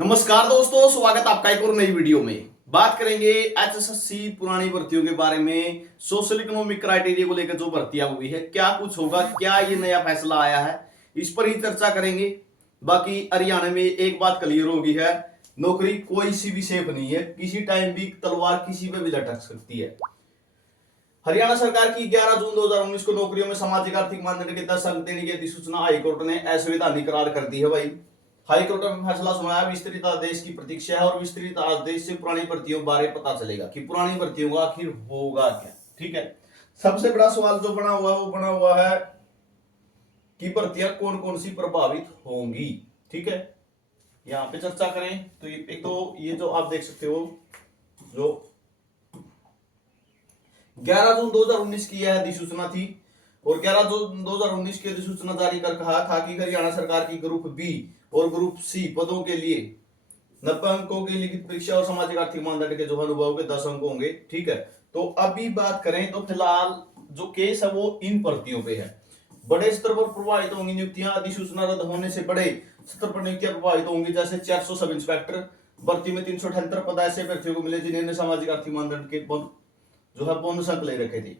नमस्कार दोस्तों, स्वागत आपका एक और नई वीडियो में। बात करेंगे एचएसएससी पुरानी भर्तियों के बारे में। सोशल इकोनॉमिक क्राइटेरिया को लेकर जो भर्तियां हुई है, क्या कुछ होगा, क्या ये नया फैसला आया है, इस पर ही चर्चा करेंगे। बाकी हरियाणा में एक बात क्लियर होगी है, नौकरी कोई सी भी सेफ नहीं है, किसी टाइम भी तलवार किसी पे भी लटक सकती है। हरियाणा सरकार की 11 जून 2019 को नौकरियों में सामाजिक आर्थिक मानदंड के 10 अंक देने की अधिसूचना हाईकोर्ट ने असंवैधानिक करार कर दी है। भाई, हाईकोर्ट ने फैसला सुनाया, विस्तृत आदेश की प्रतीक्षा है और विस्तृत आदेश से पुरानी भर्तियों बारे पता चलेगा कि पुरानी भर्तियों का आखिर होगा क्या। ठीक है, सबसे बड़ा सवाल जो बना हुआ है कि भर्तियां कौन कौन सी प्रभावित होंगी। ठीक है, यहाँ पे चर्चा करें तो एक तो ये जो आप देख सकते हो, जो 11 जून 2019 की यह अधिसूचना थी और 11 जून 2019 की अधिसूचना जारी कर कहा था कि हरियाणा सरकार की ग्रुप बी और ग्रुप सी पदों के लिए 90 अंकों की लिखित परीक्षा और सामाजिक आर्थिक मानदंड के जो अनुभव के 10 अंक होंगे। ठीक है, तो अभी बात करें तो फिलहाल जो केस है वो इन भर्तियों पे है। बड़े स्तर पर प्रभावित होंगी नियुक्तियां, अधिसूचना रद्द होने से बड़े स्तर पर नियुक्तियां प्रभावित होंगी। जैसे 400 सब इंस्पेक्टर भर्ती में 378 पद ऐसे अभ्यर्थियों को मिले जिन्होंने सामाजिक आर्थिक मानदंड के जो है बोनस अंक ले रखे थे।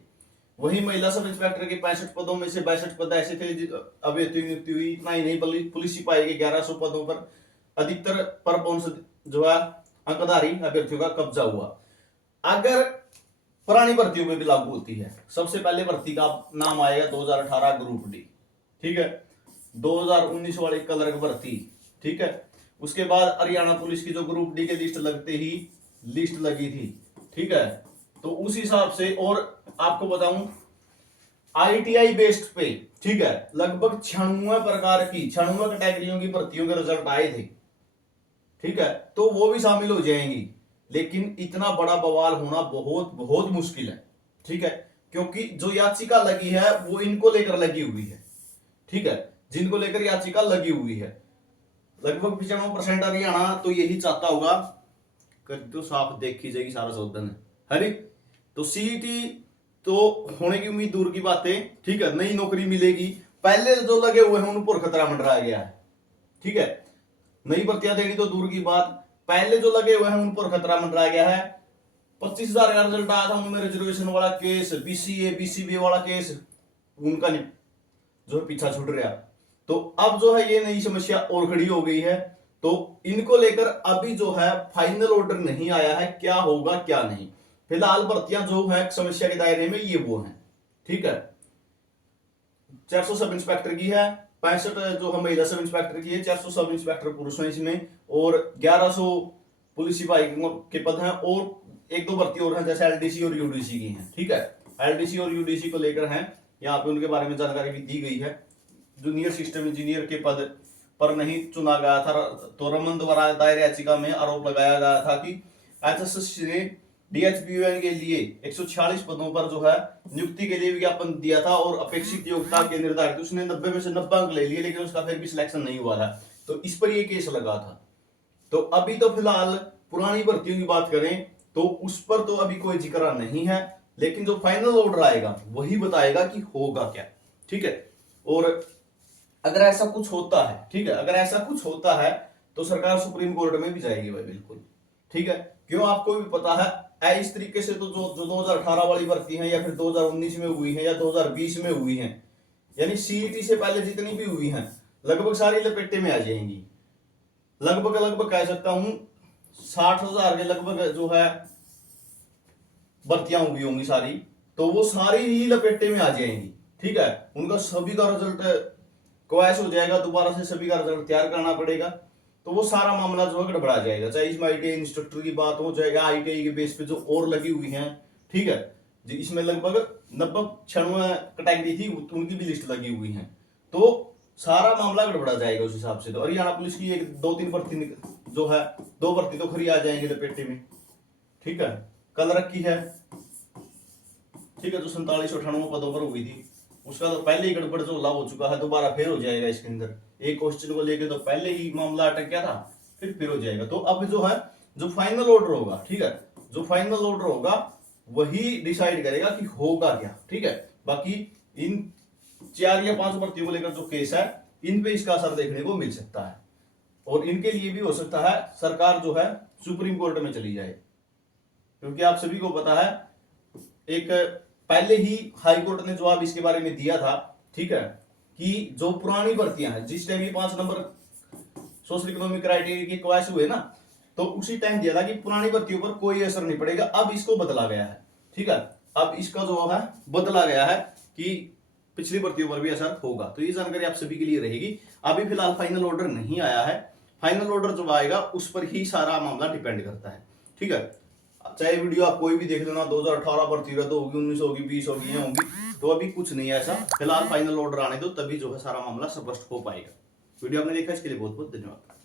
वहीं महिला सब इंस्पेक्टर के 65 पदों में से 62 पद ऐसे थे अभ्यर्थियों की नियुक्ति हुई। इतना ही नहीं, पुलिस सिपाही के 1100 पदों पर अधिकतर पर बोनस जो है अंकधारी अभ्यर्थियों का कब्जा हुआ। अगर पुरानी भर्तियों में भी लागू होती है, सबसे पहले भर्ती का नाम आएगा 2018 ग्रुप डी। ठीक है, 2019 वाली क्लर्क भर्ती। ठीक है, उसके बाद हरियाणा पुलिस की जो ग्रुप डी के लिस्ट लगते ही लिस्ट लगी थी। ठीक है, तो उस हिसाब से, और आपको बताऊं आईटीआई बेस्ड पे, ठीक है, लगभग 96 प्रकार की 96 कैटेगरियों की भर्तियों के रिजल्ट आए थे। ठीक है, तो वो भी शामिल हो जाएंगी, लेकिन इतना बड़ा बवाल होना बहुत बहुत मुश्किल है। ठीक है, क्योंकि जो याचिका लगी है वो इनको लेकर लगी हुई है। ठीक है, जिनको लेकर याचिका लगी हुई है, लगभग 95% हरियाणा तो यही चाहता होगा, कर तो साफ देखी जाएगी सारा सौदन है। तो सीईटी तो होने की उम्मीद दूर की बातें। ठीक है, नई नौकरी मिलेगी, पहले जो लगे हुए हैं उन पर खतरा मंडराया गया है। ठीक है, नई भर्तियां देनी तो दूर की बात, पहले जो लगे हुए हैं उन पर खतरा मंडराया गया है। 25,000 का रिजल्ट आया था उनमें, रिजर्वेशन वाला केस, बीसीए बीसीबी वाला केस, उनका जो है पीछा छूट रहा। तो अब जो है ये नई समस्या और खड़ी हो गई है। तो इनको लेकर अभी जो है फाइनल ऑर्डर नहीं आया है, क्या होगा क्या नहीं। फिलहाल भर्तियां जो है समस्या के दायरे में ये वो हैं। ठीक है, 400 सब इंस्पेक्टर की है, 65 जो है महिला सब इंस्पेक्टर की है, 400 सब इंस्पेक्टर पुरुष हैं इसमें, और 1100 पुलिस सिपाही के पद हैं, और एक दो भर्ती और हैं जैसे एलडीसी और यूडीसी की हैं। ठीक है, एलडीसी और यूडीसी को लेकर हैं, यहाँ पे उनके बारे में जानकारी भी दी गई है। जूनियर सिस्टम इंजीनियर के पद पर नहीं चुना गया था, तो रमन द्वारा दायर याचिका में आरोप लगाया गया था कि एचएसएससी ने डीएचपीयूएन के लिए 146 पदों पर जो है नियुक्ति के लिए विज्ञापन दिया था और अपेक्षित योग्यता के निर्धारित उसने 90 में से 90 अंक ले लिए, लेकिन उसका फिर भी सिलेक्शन नहीं हुआ था। तो इस पर ये केस लगा था। तो अभी तो फिलहाल पुरानी भर्तियों की बात करें तो उस पर तो अभी कोई जिक्र नहीं है, लेकिन जो फाइनल ऑर्डर आएगा वही बताएगा कि होगा क्या। ठीक है, और अगर ऐसा कुछ होता है, ठीक है, अगर ऐसा कुछ होता है तो सरकार सुप्रीम कोर्ट में भी जाएगी भाई, बिल्कुल। ठीक है, क्यों, आपको भी पता है इस तरीके से तो जो 2018 वाली भर्ती है या फिर 2019 में हुई है या 2020 में हुई है, यानी सीईटी से पहले जितनी भी हुई हैं लगभग सारी लपेटे में आ जाएंगी। लगभग कह सकता हूं 60,000 के लगभग जो है भर्तियां हुई होंगी सारी, तो वो सारी ही लपेटे में आ जाएंगी। ठीक है, उनका सभी का रिजल्ट क्वैश हो जाएगा, दोबारा से सभी का रिजल्ट तैयार करना पड़ेगा, तो वो सारा मामला जो है गड़बड़ा जाएगा। चाहे इसमें आईटीआई इंस्ट्रक्टर की बात हो, चाहे आईटीआई के बेस पे जो और लगी हुई हैं। ठीक है, इसमें लगभग 96 कैटेगरी थी, उनकी भी लिस्ट लगी हुई है, तो सारा मामला गड़बड़ा जाएगा उस हिसाब से। तो हरियाणा पुलिस की एक दो तीन भर्ती जो है, 2 भर्ती तो खरी आ जाएंगे लपेटे में। ठीक है, कलरक की है, ठीक है, जो 4798 पदों पर हुई थी, उसका तो पहले ही गड़बड़ जो हो चुका है, दोबारा फिर हो जाएगा इसके अंदर। एक क्वेश्चन को लेके तो पहले ही मामला अटक गया था, फिर हो जाएगा। तो अब जो है जो फाइनल ऑर्डर होगा, ठीक है, जो फाइनल ऑर्डर होगा वही डिसाइड करेगा कि होगा क्या। ठीक है, बाकी इन 4 या 5 भर्तियों को लेकर जो केस है, इन पे इसका असर देखने को मिल सकता है। और इनके लिए भी हो सकता है सरकार जो है सुप्रीम कोर्ट में चली जाए, क्योंकि आप सभी को पता है एक पहले ही हाई कोर्ट ने जवाब इसके बारे में दिया था, ठीक है, कि जो पुरानी भर्तियां हैं जिस टाइम ये 5 नंबर सोशल इकोनॉमिक क्राइटेरिया की क्वाइस हुए ना, तो उसी टाइम दिया था कि पुरानी भर्तियों पर कोई असर नहीं पड़ेगा। अब इसको बदला गया है, ठीक है, अब इसका जो है बदला गया है कि पिछली भर्तियों पर भी असर होगा। तो ये जानकारी आप सभी के लिए रहेगी। अभी फिलहाल फाइनल ऑर्डर नहीं आया है, फाइनल ऑर्डर जब आएगा उस पर ही सारा मामला डिपेंड करता है, ठीक है। चाहे वीडियो आप कोई भी देख लेना, 2018 भर्ती रद्द होगी, 19 होगी, 20 होगी, ये होगी, तो अभी कुछ नहीं है ऐसा। फिलहाल फाइनल ऑर्डर आने दो, तभी जो है सारा मामला स्पष्ट हो पाएगा। वीडियो आपने देखा इसके लिए बहुत बहुत धन्यवाद।